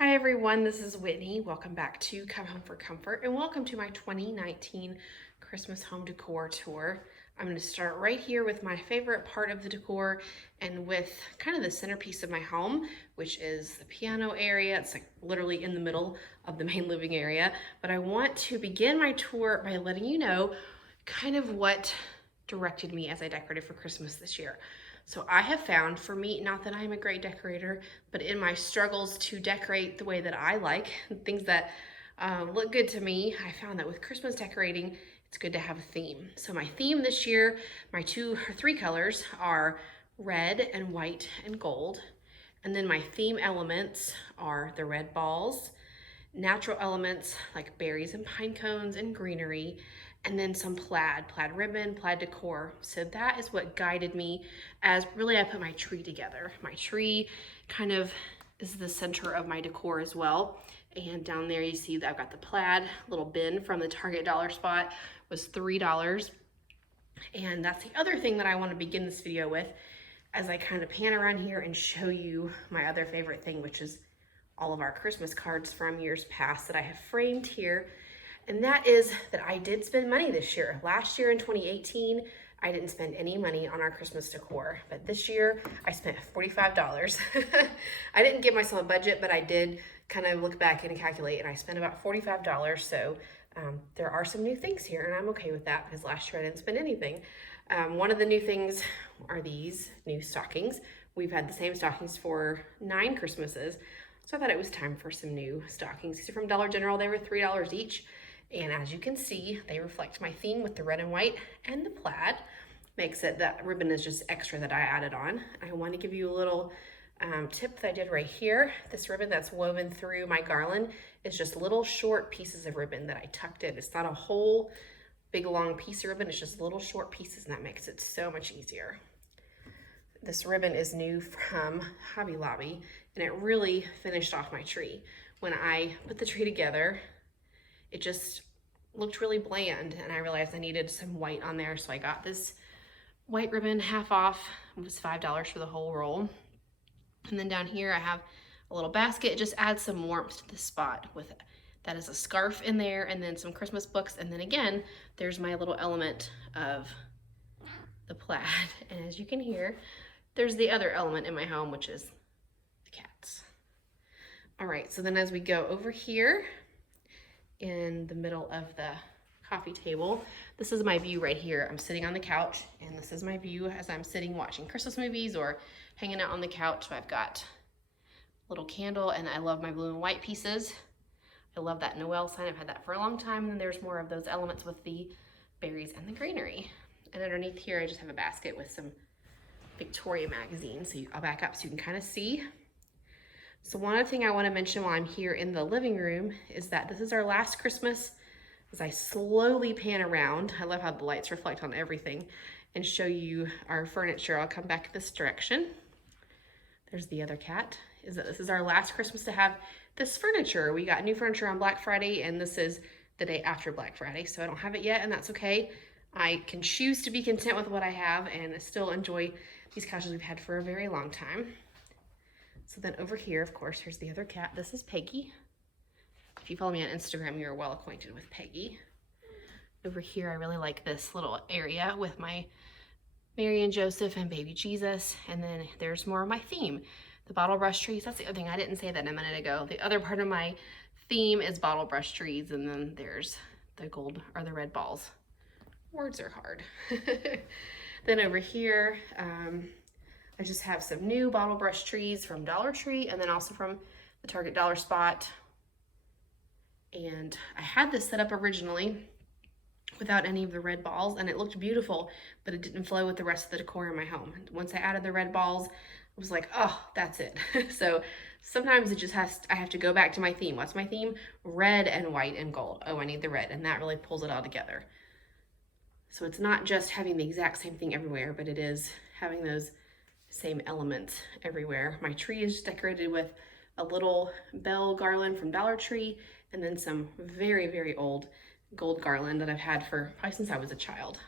Hi everyone, this is Whitney. Welcome back to Come Home for Comfort and welcome to my 2019 Christmas home decor tour. I'm going to start right here with my favorite part of the decor and with kind of the centerpiece of my home, which is the piano area. It's like literally in the middle of the main living area. But I want to begin my tour by letting you know kind of what directed me as I decorated for Christmas this year. So I have found, for me, not that I'm a great decorator, but in my struggles to decorate the way that I like, things that look good to me, I found that with Christmas decorating, it's good to have a theme. So my theme this year, my three colors are red and white and gold. And then my theme elements are the red balls, natural elements like berries and pine cones and greenery, and then some plaid ribbon, plaid decor. So that is what guided me as really I put my tree together. My tree kind of is the center of my decor as well. And down there you see that I've got the plaid little bin from the Target dollar spot, was $3. And that's the other thing that I want to begin this video with as I kind of pan around here and show you my other favorite thing, which is all of our Christmas cards from years past that I have framed here. And that is that I did spend money this year. Last year in 2018, I didn't spend any money on our Christmas decor, but this year I spent $45. I didn't give myself a budget, but I did kind of look back and calculate, and I spent about $45. So there are some new things here, and I'm okay with that because last year I didn't spend anything. One of the new things are these new stockings. We've had the same stockings for 9 Christmases, so I thought it was time for some new stockings. These are from Dollar General. They were $3 each. And as you can see, they reflect my theme with the red and white and the plaid. Makes it, that ribbon is just extra that I added on. I want to give you a little tip that I did right here. This ribbon that's woven through my garland is just little short pieces of ribbon that I tucked in. It's not a whole big long piece of ribbon, it's just little short pieces, and that makes it so much easier. This ribbon is new from Hobby Lobby, and it really finished off my tree. When I put the tree together, it just looked really bland, and I realized I needed some white on there, so I got this white ribbon half off. It was $5 for the whole roll. And then down here I have a little basket. It just adds some warmth to the spot with it. That is a scarf in there, and then some Christmas books, and then again there's my little element of the plaid. And as you can hear, there's the other element in my home, which is the cats. All right, so then as we go over here in the middle of the coffee table, this is my view right here. I'm sitting on the couch, and this is my view as I'm sitting watching Christmas movies or hanging out on the couch. So I've got a little candle, and I love my blue and white pieces. I love that Noel sign. I've had that for a long time. And then there's more of those elements with the berries and the greenery. And underneath here, I just have a basket with some Victoria magazines. So I'll back up so you can kind of see. So one other thing I want to mention while I'm here in the living room is that this is our last Christmas. As I slowly pan around, I love how the lights reflect on everything, and show you our furniture. I'll come back this direction. There's the other cat. Is that this is our last Christmas to have this furniture. We got new furniture on Black Friday, and this is the day after Black Friday, so I don't have it yet, and that's okay. I can choose to be content with what I have and still enjoy these couches we've had for a very long time. So then over here, of course, here's the other cat. This is Peggy. If you follow me on Instagram, you're well acquainted with Peggy. Over here, I really like this little area with my Mary and Joseph and baby Jesus. And then there's more of my theme, the bottle brush trees. That's the other thing, I didn't say that a minute ago. The other part of my theme is bottle brush trees, and then there's the gold or the red balls. Words are hard. Then over here, I just have some new bottle brush trees from Dollar Tree, and then also from the Target dollar spot. And I had this set up originally without any of the red balls, and it looked beautiful, but it didn't flow with the rest of the decor in my home. Once I added the red balls, I was like, oh, that's it. So sometimes it just I have to go back to my theme. What's my theme? Red and white and gold. Oh, I need the red, and that really pulls it all together. So it's not just having the exact same thing everywhere, but it is having those same elements everywhere. My tree is decorated with a little bell garland from Dollar Tree, and then some very, very old gold garland that I've had for probably since I was a child.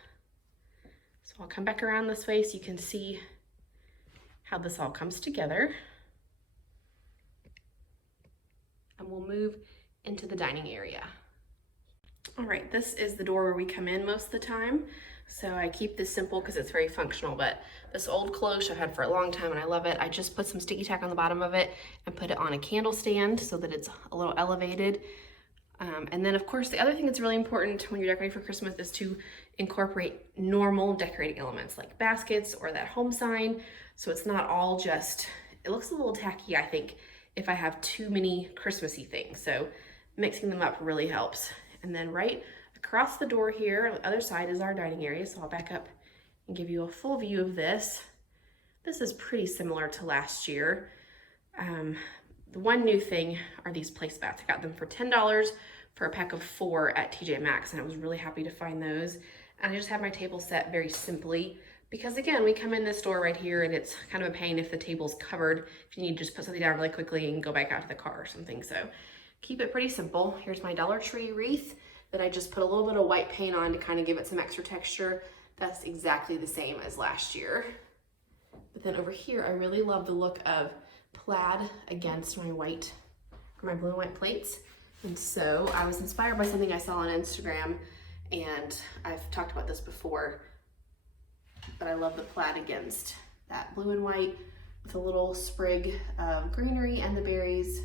So I'll come back around this way so you can see how this all comes together. we'll move into the dining area. All right, this is the door where we come in most of the time. So I keep this simple because it's very functional, but this old cloche I've had for a long time and I love it. I just put some sticky tack on the bottom of it and put it on a candle stand so that it's a little elevated. And then of course, the other thing that's really important when you're decorating for Christmas is to incorporate normal decorating elements like baskets or that home sign. So it's not all just, it looks a little tacky, I think, if I have too many Christmassy things. So mixing them up really helps. And then right across the door here, on the other side is our dining area. So I'll back up and give you a full view of this. This is pretty similar to last year. The one new thing are these placemats. I got them for $10 for a pack of 4 at TJ Maxx, and I was really happy to find those. And I just have my table set very simply because again, we come in this door right here and it's kind of a pain if the table's covered, if you need to just put something down really quickly and go back out to the car or something. So keep it pretty simple. Here's my Dollar Tree wreath that I just put a little bit of white paint on to kind of give it some extra texture. That's exactly the same as last year. But then over here, I really love the look of plaid against my white, or my blue and white plates. And so I was inspired by something I saw on Instagram, and I've talked about this before, but I love the plaid against that blue and white with a little sprig of greenery and the berries.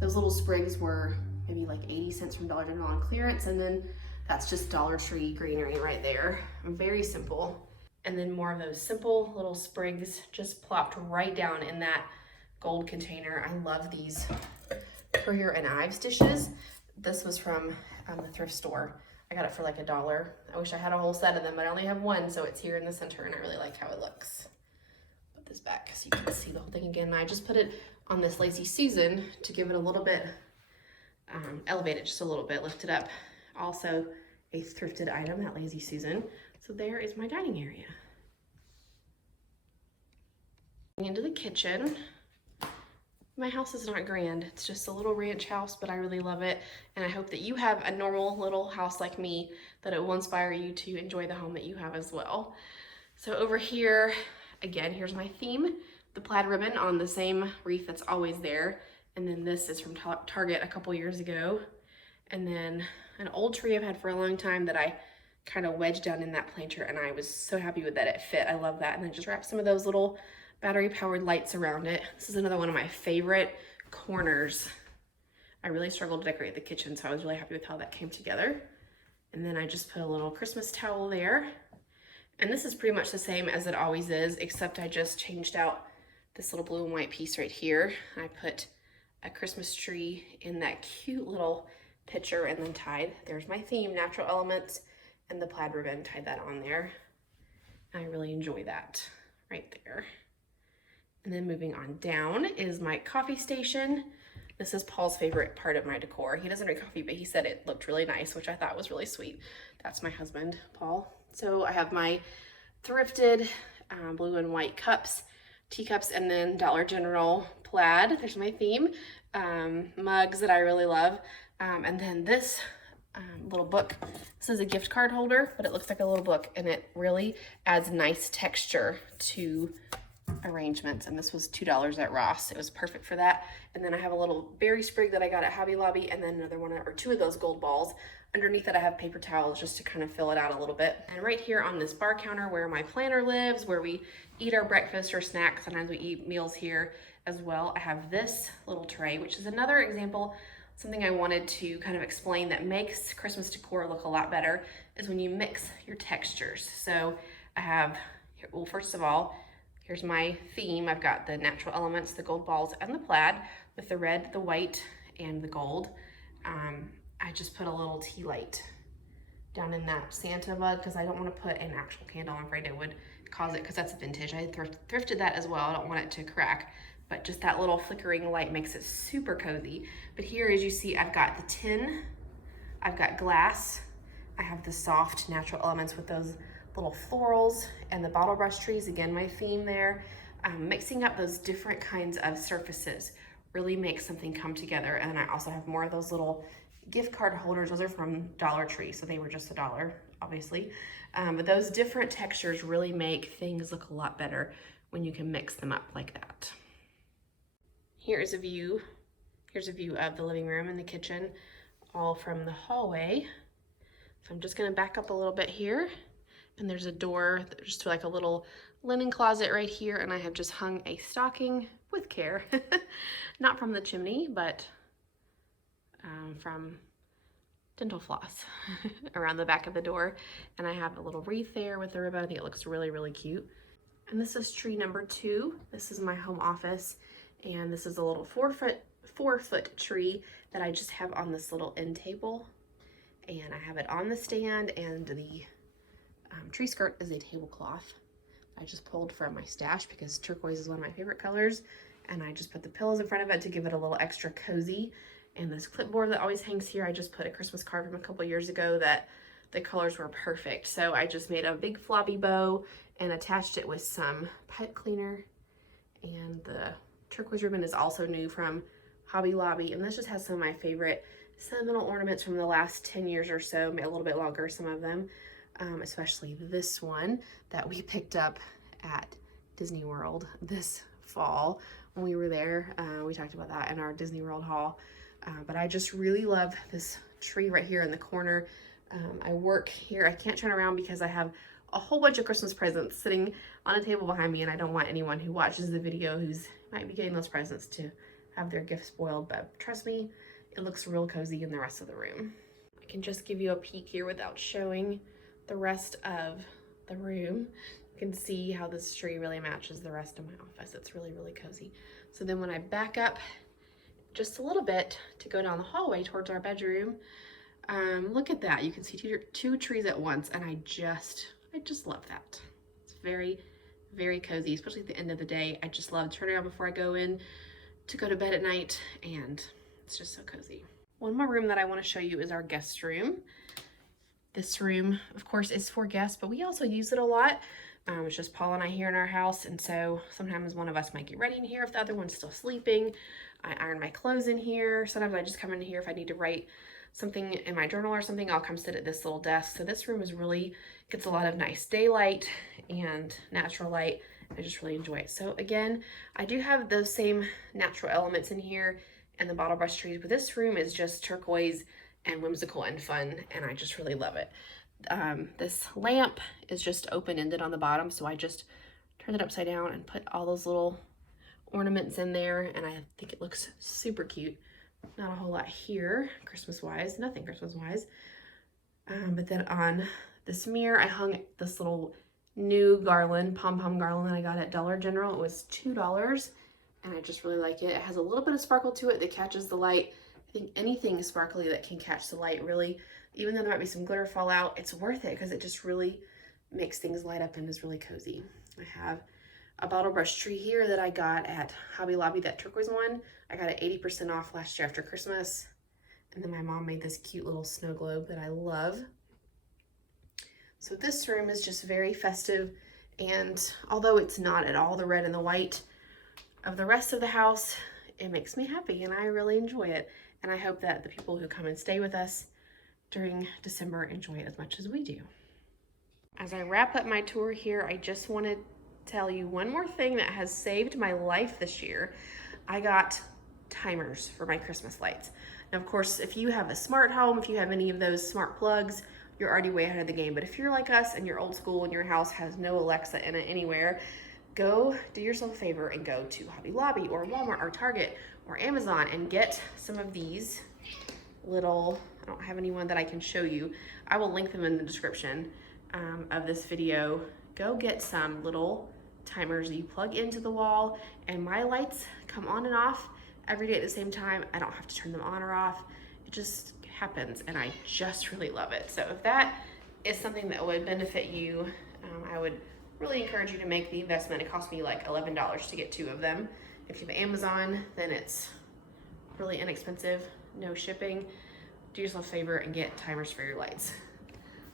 Those little sprigs were maybe like 80 cents from Dollar General on clearance, and then that's just Dollar Tree greenery right there. Very simple. And then more of those simple little sprigs just plopped right down in that gold container. I love these Currier and Ives dishes. This was from the thrift store. I got it for like $1. I wish I had a whole set of them, but I only have one, so it's here in the center, and I really like how it looks. Put this back so you can see the whole thing again. I just put it on this Lazy Susan to give it a little bit, elevate it just a little bit, lift it up. Also a thrifted item, that Lazy Susan. So there is my dining area. Into the kitchen. My house is not grand. It's just a little ranch house, but I really love it. And I hope that you have a normal little house like me, that it will inspire you to enjoy the home that you have as well. So over here, again, here's my theme, the plaid ribbon on the same wreath that's always there. And then this is from Target a couple years ago. And then an old tree I've had for a long time that I kind of wedged down in that planter, and I was so happy with that it fit. I love that. And then just wrap some of those little battery powered lights around it. This is another one of my favorite corners. I really struggled to decorate the kitchen, so I was really happy with how that came together. And then I just put a little Christmas towel there. And this is pretty much the same as it always is, except I just changed out this little blue and white piece right here. I put a Christmas tree in that cute little picture and then tied, there's my theme, natural elements, and the plaid ribbon, tied that on there. I really enjoy that right there. And then moving on down is my coffee station. This is Paul's favorite part of my decor. He doesn't drink coffee, but he said it looked really nice, which I thought was really sweet. That's my husband, Paul. So I have my thrifted blue and white cups, teacups, and then Dollar General plaid. There's my theme. Mugs that I really love. And then this little book. This is a gift card holder, but it looks like a little book, and it really adds nice texture to arrangements. And this was $2 at Ross. It was perfect for that. And then I have a little berry sprig that I got at Hobby Lobby, and then another one or two of those gold balls. Underneath that I have paper towels just to kind of fill it out a little bit. And right here on this bar counter where my planner lives, where we eat our breakfast or snacks, sometimes we eat meals here as well, I have this little tray, which is another example, something I wanted to kind of explain that makes Christmas decor look a lot better is when you mix your textures. So I have, well, first of all, here's my theme. I've got the natural elements, the gold balls, and the plaid with the red, the white, and the gold. I just put a little tea light down in that Santa mug because I don't want to put an actual candle. I'm afraid it would cause it, because that's vintage. I thrifted that as well. I don't want it to crack, but just that little flickering light makes it super cozy. But here, as you see, I've got the tin, I've got glass, I have the soft natural elements with those little florals and the bottle brush trees, again, my theme there. Mixing up those different kinds of surfaces really makes something come together. And then I also have more of those little gift card holders. Those are from Dollar Tree, so they were just $1, obviously. But those different textures really make things look a lot better when you can mix them up like that. Here is a view Here's a view of the living room and the kitchen, all from the hallway. So I'm just gonna back up a little bit here, and there's a door, just like a little linen closet right here, and I have just hung a stocking with care, not from the chimney, but from dental floss around the back of the door. And I have a little wreath there with the ribbon. I think it looks really, really cute. And this is tree number 2. This is my home office, and this is a little 4-foot tree that I just have on this little end table, and I have it on the stand, and the tree skirt is a tablecloth I just pulled from my stash because turquoise is one of my favorite colors, and I just put the pillows in front of it to give it a little extra cozy. And this clipboard that always hangs here, I just put a Christmas card from a couple years ago that the colors were perfect, so I just made a big floppy bow and attached it with some pipe cleaner. And the turquoise ribbon is also new from Hobby Lobby, and this just has some of my favorite sentimental ornaments from the last 10 years or so, maybe a little bit longer, some of them, especially this one that we picked up at Disney World this fall when we were there. We talked about that in our Disney World haul, but I just really love this tree right here in the corner. I work here. I can't turn around because I have a whole bunch of Christmas presents sitting on a table behind me, and I don't want anyone who watches the video who's might be getting those presents to have their gift spoiled, but trust me, it looks real cozy in the rest of the room. I can just give you a peek here without showing the rest of the room. You can see how this tree really matches the rest of my office. It's really, really cozy. So then when I back up just a little bit to go down the hallway towards our bedroom, look at that. You can see two trees at once, and I just love that. It's very, very cozy, especially at the end of the day. I just love turning around before I go in to go to bed at night, and it's just so cozy. One more room that I want to show you is our guest room. This room, of course, is for guests, but we also use it a lot. It's just Paul and I here in our house, and so sometimes one of us might get ready in here if the other one's still sleeping. I iron my clothes in here. Sometimes I just come in here if I need to write something in my journal or something. I'll come sit at this little desk. So this room is really, gets a lot of nice daylight and natural light. I just really enjoy it. So again, I do have those same natural elements in here and the bottle brush trees, but this room is just turquoise and whimsical and fun, and I just really love it. This lamp is just open-ended on the bottom, so I just turned it upside down and put all those little ornaments in there, and I think it looks super cute. Not a whole lot here, Christmas-wise, nothing Christmas-wise. But then on this mirror, I hung this little new garland, pom-pom garland that I got at Dollar General. It was $2, and I just really like it. It has a little bit of sparkle to it that catches the light. I think anything sparkly that can catch the light, really, even though there might be some glitter fallout, it's worth it because it just really makes things light up and is really cozy. I have a bottle brush tree here that I got at Hobby Lobby, that turquoise one. I got it 80% off last year after Christmas. And then my mom made this cute little snow globe that I love. So this room is just very festive, and although it's not at all the red and the white of the rest of the house, it makes me happy and I really enjoy it. And I hope that the people who come and stay with us during December enjoy it as much as we do. As I wrap up my tour here, I just want to tell you one more thing that has saved my life this year. I got timers for my Christmas lights. Now, of course, if you have a smart home, if you have any of those smart plugs, you're already way ahead of the game. But if you're like us and you're old school and your house has no Alexa in it anywhere, go do yourself a favor and go to Hobby Lobby or Walmart or Target or Amazon and get some of these little, I don't have anyone that I can show you. I will link them in the description of this video. Go get some little timers that you plug into the wall, and my lights come on and off every day at the same time. I don't have to turn them on or off. It just happens, and I just really love it. So if that is something that would benefit you, I would really encourage you to make the investment. It cost me like $11 to get 2 of them. If you have Amazon, then it's really inexpensive, no shipping. Do yourself a favor and get timers for your lights.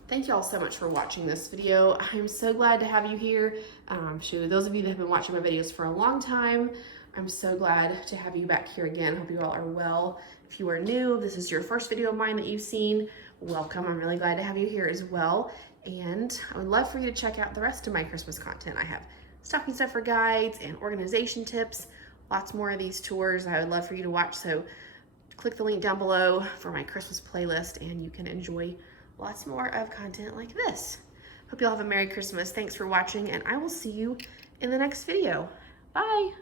Thank you all so much for watching this video. I'm so glad to have you here. Those of you that have been watching my videos for a long time, I'm so glad to have you back here again. Hope you all are well. If you are new, this is your first video of mine that you've seen, welcome. I'm really glad to have you here as well. And I would love for you to check out the rest of my Christmas content. I have stocking stuffer guides and organization tips, lots more of these tours I would love for you to watch. So click the link down below for my Christmas playlist and you can enjoy lots more of content like this. Hope you all have a Merry Christmas. Thanks for watching, and I will see you in the next video. Bye.